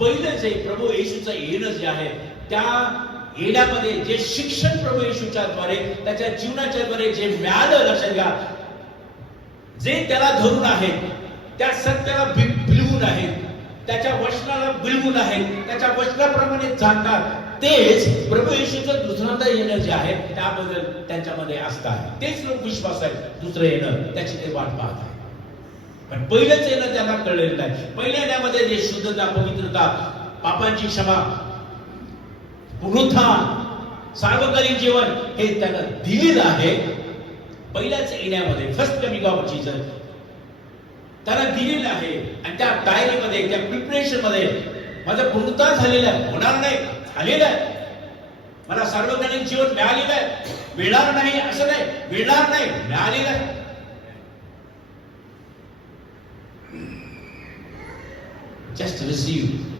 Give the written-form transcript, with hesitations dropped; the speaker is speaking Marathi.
पहिलं जे प्रभू येशूचं येणं जे आहे त्या येण्यामध्ये जे शिक्षण प्रभू येशूच्या द्वारे त्याच्या जीवनाच्या द्वारे जे मिळालं, लक्षात घ्या, जे त्याला धरून आहेत, त्या सत्याला बिलवून आहेत, त्याच्या वचनाला बिलवून आहेत, त्याच्या वचनाप्रमाणे चालतात, तेच प्रभू येशूचं दुसऱ्यांदा येणं जे आहे त्याबद्दल त्यांच्यामध्ये असतात. तेच लोक विश्वास आहेत दुसरं येणं त्याची ते वाट पाहत आहेत. पण पहिलंच येणं त्यांना कळलेलं नाही. पहिल्या येण्यामध्ये जे शुद्धता, पवित्रता, पापांची क्षमा, पुनरुत्थान, सार्वकालिक जीवन हे त्यांना दिलेलं आहे. पहिल्याच येण्यामध्ये फर्स्ट कमिंग ऑफ जीसस त्याला दिलेलं आहे. आणि त्या तयारीमध्ये, त्या प्रिपरेशन मध्ये माझं पुनरुत्थान झालेलं आहे, होणार नाही, झालेलं आहे. मला सार्वकालिक जीवन मिळालेलं आहे, मिळणार नाही असं नाही, मिळणार नाही, मिळालेलं आहे. Just receive.